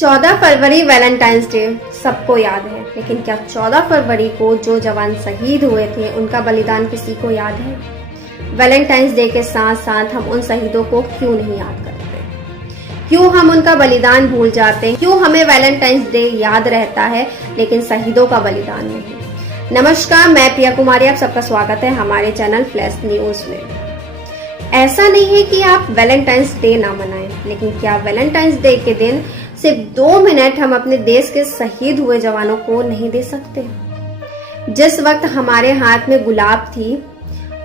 14 फरवरी Valentine's day सबको याद है, लेकिन क्या 14 फरवरी को जो जवान शहीद हुए थे उनका बलिदान किसी को याद है? वैलेंटाइंस डे के साथ साथ हम उन शहीदों को क्यों नहीं याद करते? क्यों हम उनका बलिदान भूल जाते हैं? क्यों हमें वैलेंटाइंस डे याद रहता है लेकिन शहीदों का बलिदान नहीं? नमस्कार, मैं प्रिया कुमारी, आप सबका स्वागत है हमारे चैनल फ्लैश न्यूज में। ऐसा नहीं है कि आप वैलेंटाइंस डे ना मनाएं, लेकिन क्या वैलेंटाइंस डे के दिन सिर्फ 2 मिनट हम अपने देश के शहीद हुए जवानों को नहीं दे सकते? जिस वक्त हमारे हाथ में गुलाब थी,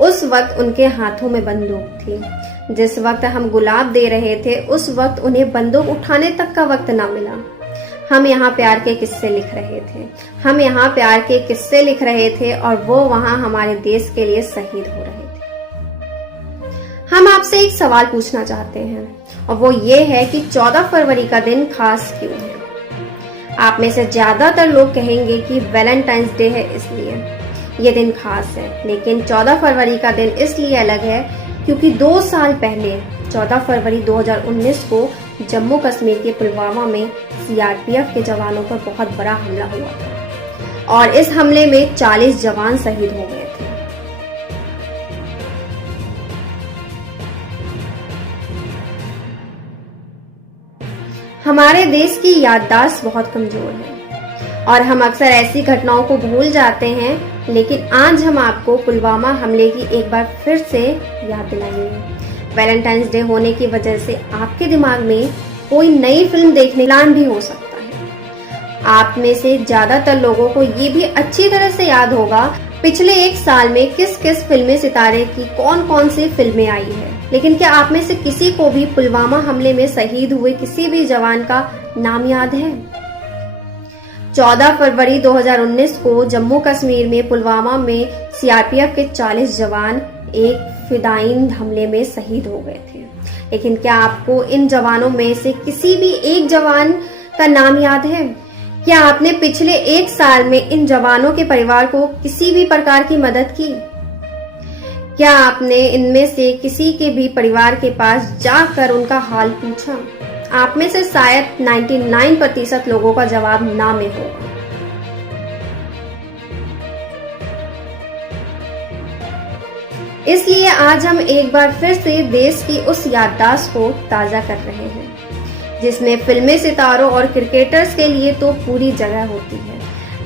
उस वक्त उनके हाथों में बंदूक थी। जिस वक्त हम गुलाब दे रहे थे, उस वक्त उन्हें बंदूक उठाने तक का वक्त ना मिला। हम यहाँ प्यार के किस्से लिख रहे थे, हम यहाँ प्यार के किस्से लिख रहे थे और वो वहाँ हमारे देश के लिए शहीद हो रहे थे। हम आपसे एक सवाल पूछना चाहते हैं और वो ये है कि 14 फरवरी का दिन खास क्यों है? आप में से ज्यादातर लोग कहेंगे कि वैलेंटाइंस डे है इसलिए ये दिन खास है, लेकिन 14 फरवरी का दिन इसलिए अलग है क्योंकि 2 साल पहले 14 फरवरी 2019 को जम्मू कश्मीर के पुलवामा में सीआरपीएफ के जवानों पर बहुत बड़ा हमला हुआ था और इस हमले में 40 जवान शहीद हो गए थे। हमारे देश की याददाश्त बहुत कमजोर है और हम अक्सर ऐसी घटनाओं को भूल जाते हैं, लेकिन आज हम आपको पुलवामा हमले की एक बार फिर से याद दिलाएंगे। वैलेंटाइंस डे होने की वजह से आपके दिमाग में कोई नई फिल्म देखने का प्लान भी हो सकता है। आप में से ज्यादातर लोगों को ये भी अच्छी तरह से याद होगा पिछले 1 साल में किस किस फिल्मी सितारे की कौन कौन सी फिल्में आई है, लेकिन क्या आप में से किसी को भी पुलवामा हमले में शहीद हुए किसी भी जवान का नाम याद है? 14 फरवरी 2019 को जम्मू कश्मीर में पुलवामा में सीआरपीएफ के 40 जवान एक फिदायीन हमले में शहीद हो गए थे, लेकिन क्या आपको इन जवानों में से किसी भी एक जवान का नाम याद है? क्या आपने पिछले 1 साल में इन जवानों के परिवार को किसी भी प्रकार की मदद की? क्या आपने इनमें से किसी के भी परिवार के पास जाकर उनका हाल पूछा? आप में से शायद 99% लोगों का जवाब ना में होगा। इसलिए आज हम एक बार फिर से देश की उस याददाश्त को ताजा कर रहे हैं जिसमें फिल्मी सितारों और क्रिकेटर्स के लिए तो पूरी जगह होती है,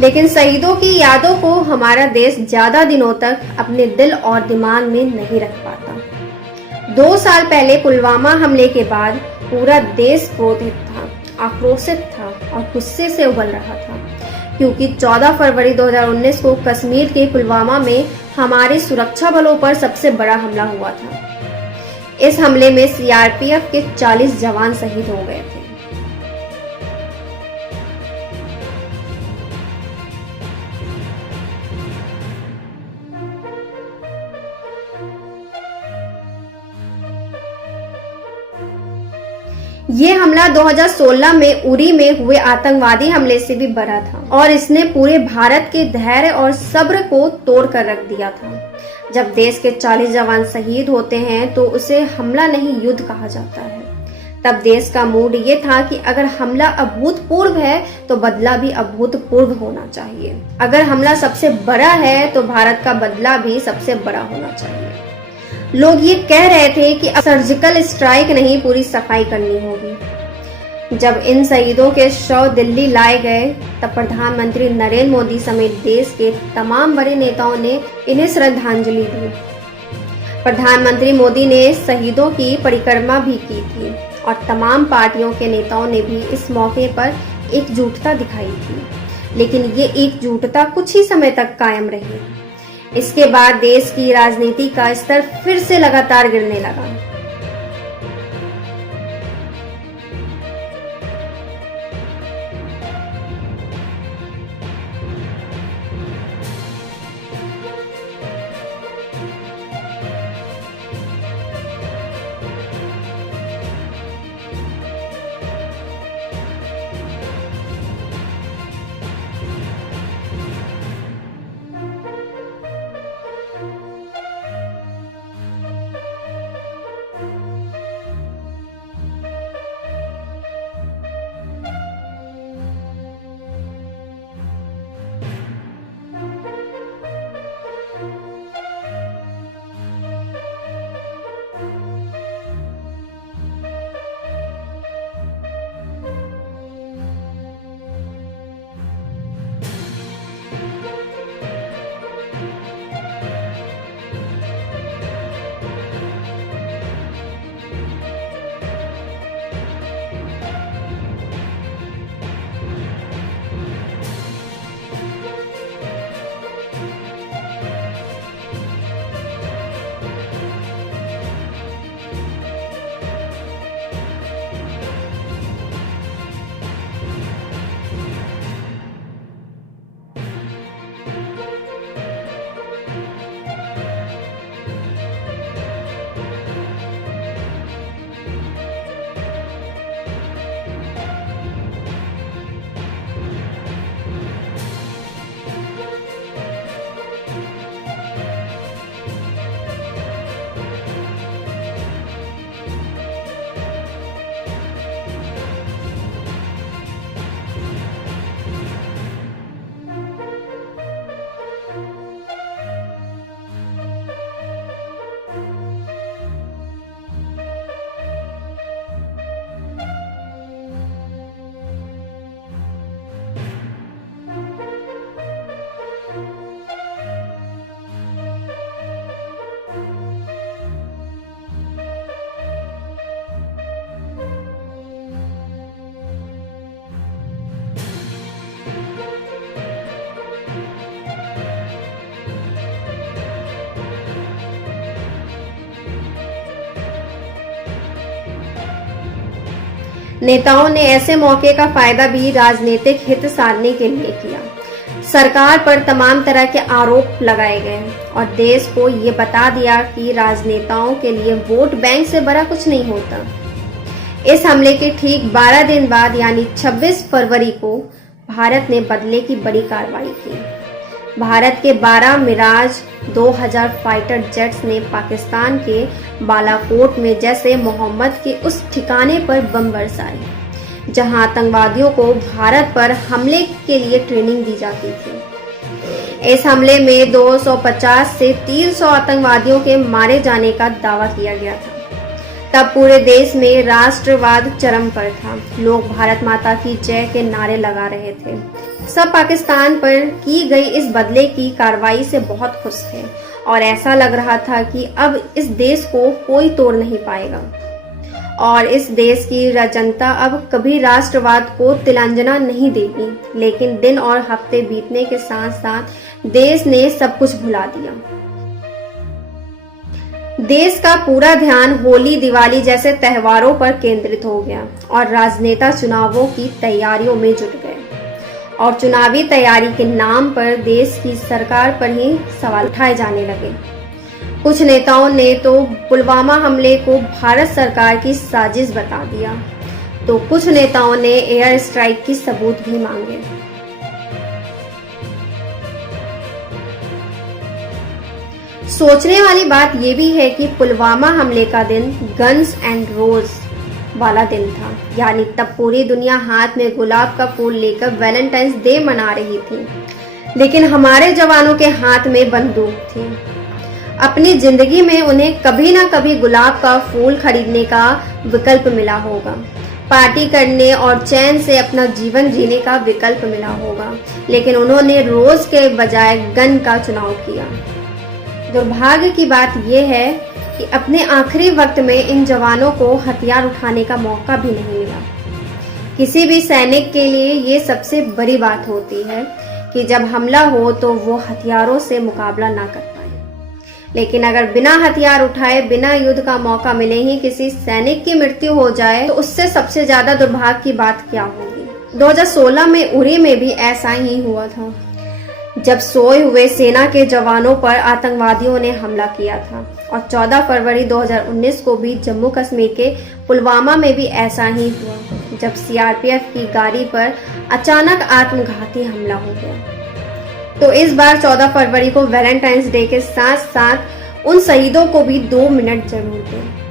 लेकिन शहीदों की यादों को हमारा देश ज्यादा दिनों तक अपने दिल और दिमाग में नहीं रख पाता। 2 साल पहले पुलवामा हमले के बाद पूरा देश क्रोधित था, आक्रोशित था और गुस्से से उबल रहा था, क्योंकि 14 फरवरी 2019 को कश्मीर के पुलवामा में हमारे सुरक्षा बलों पर सबसे बड़ा हमला हुआ था। इस हमले में सीआरपीएफ के 40 जवान शहीद हो गए थे। ये हमला 2016 में उरी में हुए आतंकवादी हमले से भी बड़ा था और इसने पूरे भारत के धैर्य और सब्र को तोड़ कर रख दिया था। जब देश के 40 जवान शहीद होते हैं तो उसे हमला नहीं युद्ध कहा जाता है। तब देश का मूड ये था कि अगर हमला अभूतपूर्व है तो बदला भी अभूतपूर्व होना चाहिए। अगर हमला सबसे बड़ा है तो भारत का बदला भी सबसे बड़ा होना चाहिए। लोग ये कह रहे थे कि अब सर्जिकल स्ट्राइक नहीं, पूरी सफाई करनी होगी। जब इन शहीदों के शव दिल्ली लाए गए तब प्रधानमंत्री नरेंद्र मोदी समेत देश के तमाम बड़े नेताओं ने इन्हें श्रद्धांजलि दी। प्रधानमंत्री मोदी ने शहीदों की परिक्रमा भी की थी और तमाम पार्टियों के नेताओं ने भी इस मौके पर एकजुटता दिखाई थी, लेकिन ये एकजुटता कुछ ही समय तक कायम रही। इसके बाद देश की राजनीति का स्तर फिर से लगातार गिरने लगा। नेताओं ने ऐसे मौके का फायदा भी राजनीतिक हित साधने के लिए किया। सरकार पर तमाम तरह के आरोप लगाए गए और देश को ये बता दिया कि राजनेताओं के लिए वोट बैंक से बड़ा कुछ नहीं होता। इस हमले के ठीक 12 दिन बाद यानी 26 फरवरी को भारत ने बदले की बड़ी कार्रवाई की। भारत के 12 मिराज 2000 फाइटर जेट्स ने पाकिस्तान के बालाकोट में जैसे मोहम्मद के उस ठिकाने पर बम बरसाए जहां आतंकवादियों को भारत पर हमले के लिए ट्रेनिंग दी जाती थी। इस हमले में 250 से 300 आतंकवादियों के मारे जाने का दावा किया गया था। तब पूरे देश में राष्ट्रवाद चरम पर था। लोग भारत माता की जय के नारे लगा रहे थे। सब पाकिस्तान पर की गई इस बदले की कार्रवाई से बहुत खुश थे और ऐसा लग रहा था कि अब इस देश को कोई तोड़ नहीं पाएगा और इस देश की जनता अब कभी राष्ट्रवाद को तिलांजना नहीं देगी। लेकिन दिन और हफ्ते बीतने के साथ साथ देश ने सब कुछ भुला दिया। देश का पूरा ध्यान होली, दिवाली जैसे त्योहारों पर केंद्रित हो गया और राजनेता चुनावों की तैयारियों में जुट गए और चुनावी तैयारी के नाम पर देश की सरकार पर ही सवाल उठाए जाने लगे। कुछ नेताओं ने तो पुलवामा हमले को भारत सरकार की साजिश बता दिया, तो कुछ नेताओं ने एयर स्ट्राइक की सबूत भी मांगे। सोचने वाली बात यह भी है कि पुलवामा हमले का दिन गन्स एंड रोज वाला दिन था, यानी तब पूरी दुनिया हाथ में गुलाब का फूल लेकर वैलेंटाइंस डे मना रही थी, लेकिन हमारे जवानों के हाथ में बंदूक थी। अपनी जिंदगी में उन्हें कभी ना कभी गुलाब का फूल खरीदने का विकल्प मिला होगा, पार्टी करने और चैन से अपना जीवन जीने का विकल्प मिला होगा, लेकिन उन्होंने रोज के बजाय गन का चुनाव किया। दुर्भाग्य की बात यह है कि अपने आखिरी वक्त में इन जवानों को हथियार उठाने का मौका भी नहीं मिला। किसी भी सैनिक के लिए ये सबसे बड़ी बात होती है कि जब हमला हो तो वो हथियारों से मुकाबला ना कर पाए, लेकिन अगर बिना हथियार उठाए, बिना युद्ध का मौका मिले ही किसी सैनिक की मृत्यु हो जाए तो उससे सबसे ज्यादा दुर्भाग्य की बात क्या होगी। 2016 में उरी में भी ऐसा ही हुआ था, जब सोए हुए सेना के जवानों पर आतंकवादियों ने हमला किया था। और 14 फरवरी 2019 को भी जम्मू कश्मीर के पुलवामा में भी ऐसा ही हुआ, जब सीआरपीएफ की गाड़ी पर अचानक आत्मघाती हमला हो गया। तो इस बार 14 फरवरी को वैलेंटाइंस डे के साथ साथ उन शहीदों को भी 2 मिनट जरूर दें।